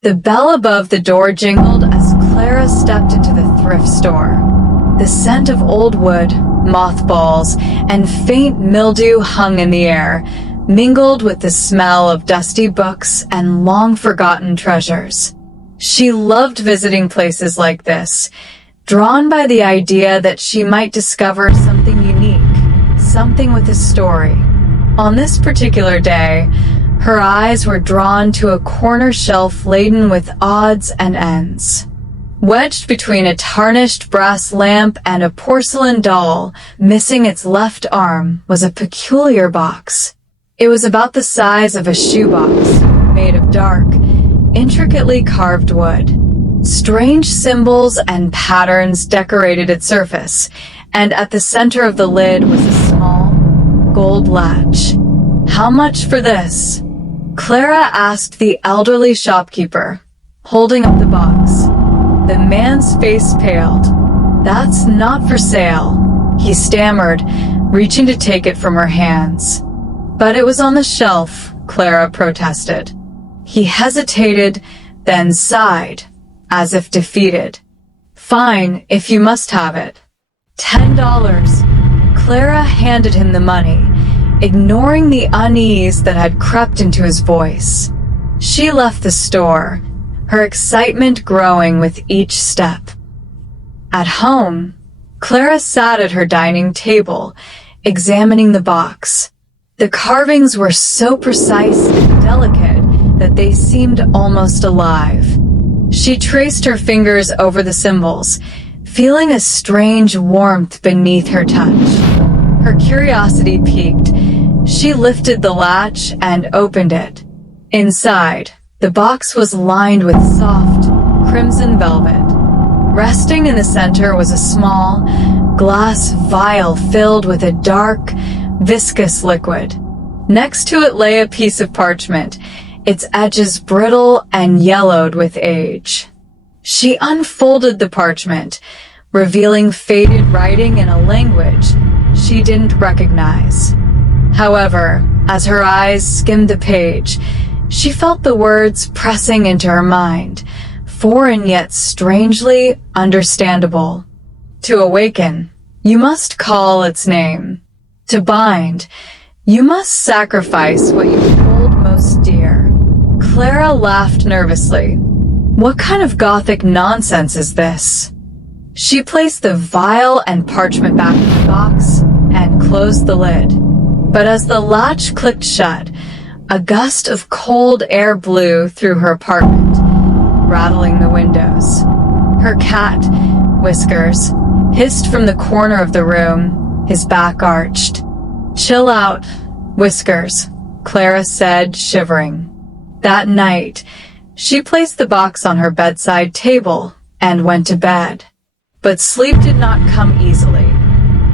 The bell above the door jingled as Clara stepped into the thrift store. The scent of old wood, mothballs, and faint mildew hung in the air, mingled with the smell of dusty books and long-forgotten treasures. She loved visiting places like this, drawn by the idea that she might discover something unique, something with a story. On this particular day, her eyes were drawn to a corner shelf laden with odds and ends. Wedged between a tarnished brass lamp and a porcelain doll, missing its left arm, was a peculiar box. It was about the size of a shoebox, made of dark, intricately carved wood. Strange symbols and patterns decorated its surface, and at the center of the lid was a small, gold latch. "How much for this?" Clara asked the elderly shopkeeper, holding up the box. The man's face paled. "That's not for sale," he stammered, reaching to take it from her hands. "But it was on the shelf," Clara protested. He hesitated, then sighed, as if defeated. "Fine, if you must have it." $10. Clara handed him the money, ignoring the unease that had crept into his voice. She left the store, her excitement growing with each step. At home, Clara sat at her dining table, examining the box. The carvings were so precise and delicate that they seemed almost alive. She traced her fingers over the symbols, feeling a strange warmth beneath her touch. Her curiosity piqued. She lifted the latch and opened it. Inside, the box was lined with soft, crimson velvet. Resting in the center was a small, glass vial filled with a dark, viscous liquid. Next to it lay a piece of parchment, its edges brittle and yellowed with age. She unfolded the parchment, revealing faded writing in a language she didn't recognize. However, as her eyes skimmed the page, she felt the words pressing into her mind, foreign yet strangely understandable. To awaken, you must call its name. To bind, you must sacrifice what you hold most dear. Clara laughed nervously. What kind of gothic nonsense is this? She placed the vial and parchment back in the box and closed the lid. But as the latch clicked shut, a gust of cold air blew through her apartment, rattling the windows. Her cat, Whiskers, hissed from the corner of the room, his back arched. "Chill out, Whiskers," Clara said, shivering. That night, she placed the box on her bedside table and went to bed. But sleep did not come easily.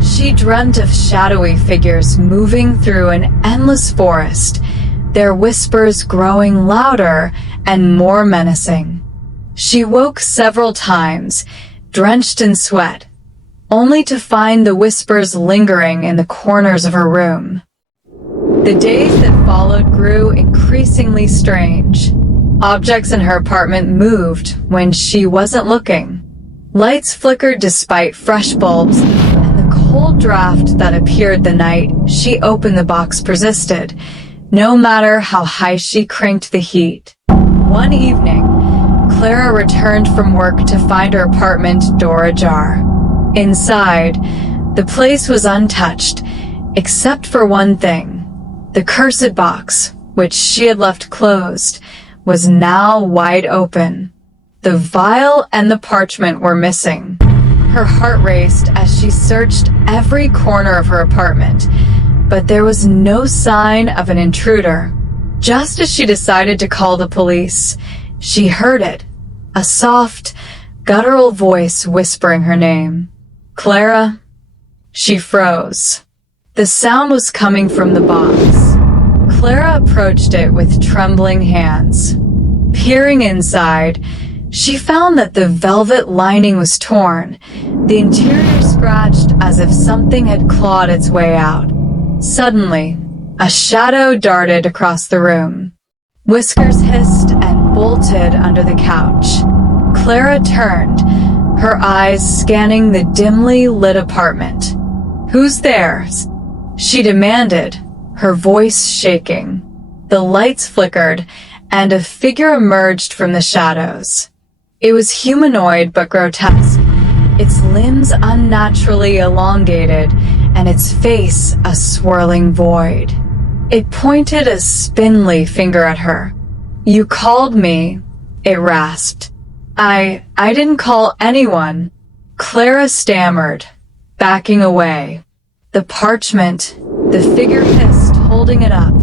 She dreamt of shadowy figures moving through an endless forest, their whispers growing louder and more menacing. She woke several times, drenched in sweat, only to find the whispers lingering in the corners of her room. The days that followed grew increasingly strange. Objects in her apartment moved when she wasn't looking. Lights flickered despite fresh bulbs, and the cold draft that appeared the night she opened the box persisted, no matter how high she cranked the heat. One evening, Clara returned from work to find her apartment door ajar. Inside, the place was untouched, except for one thing. The cursed box, which she had left closed, was now wide open. The vial and the parchment were missing. Her heart raced as she searched every corner of her apartment, but there was no sign of an intruder. Just as she decided to call the police, she heard it, a soft, guttural voice whispering her name. "Clara?" She froze. The sound was coming from the box. Clara approached it with trembling hands. Peering inside, she found that the velvet lining was torn, the interior scratched as if something had clawed its way out. Suddenly, a shadow darted across the room. Whiskers hissed and bolted under the couch. Clara turned, her eyes scanning the dimly lit apartment. "Who's there?" she demanded, her voice shaking. The lights flickered, and a figure emerged from the shadows. It was humanoid but grotesque, its limbs unnaturally elongated, and its face a swirling void. It pointed a spindly finger at her. "You called me," it rasped. I didn't call anyone," Clara stammered, backing away. The parchment, the figure hissed, holding it up.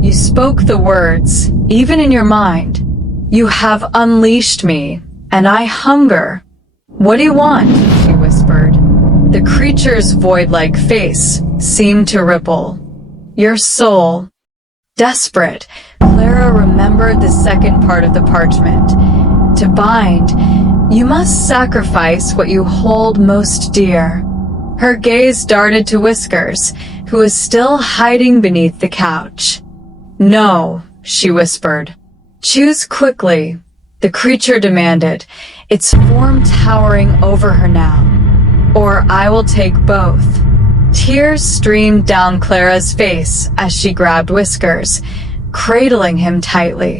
"You spoke the words, even in your mind. You have unleashed me, and I hunger." "What do you want?" she whispered. The creature's void-like face seemed to ripple. "Your soul." Desperate, Clara remembered the second part of the parchment. To bind, you must sacrifice what you hold most dear. Her gaze darted to Whiskers, who was still hiding beneath the couch. "No," she whispered. "Choose quickly," the creature demanded, its form towering over her now. "Or I will take both." Tears streamed down Clara's face as she grabbed Whiskers, cradling him tightly.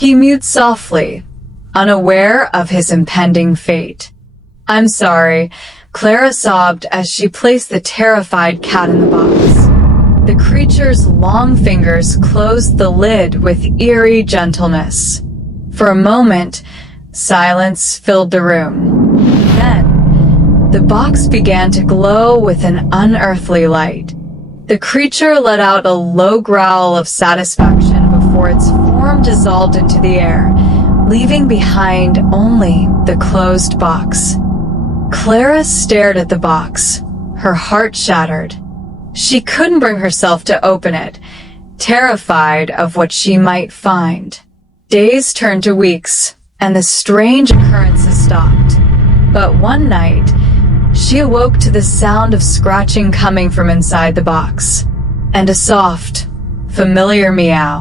He mewed softly, unaware of his impending fate. "I'm sorry," Clara sobbed as she placed the terrified cat in the box. The creature's long fingers closed the lid with eerie gentleness. For a moment, silence filled the room. Then, the box began to glow with an unearthly light. The creature let out a low growl of satisfaction before its form dissolved into the air, leaving behind only the closed box. Clara stared at the box, her heart shattered. She couldn't bring herself to open it, terrified of what she might find. Days turned to weeks, and the strange occurrences stopped. But one night, she awoke to the sound of scratching coming from inside the box, and a soft, familiar meow.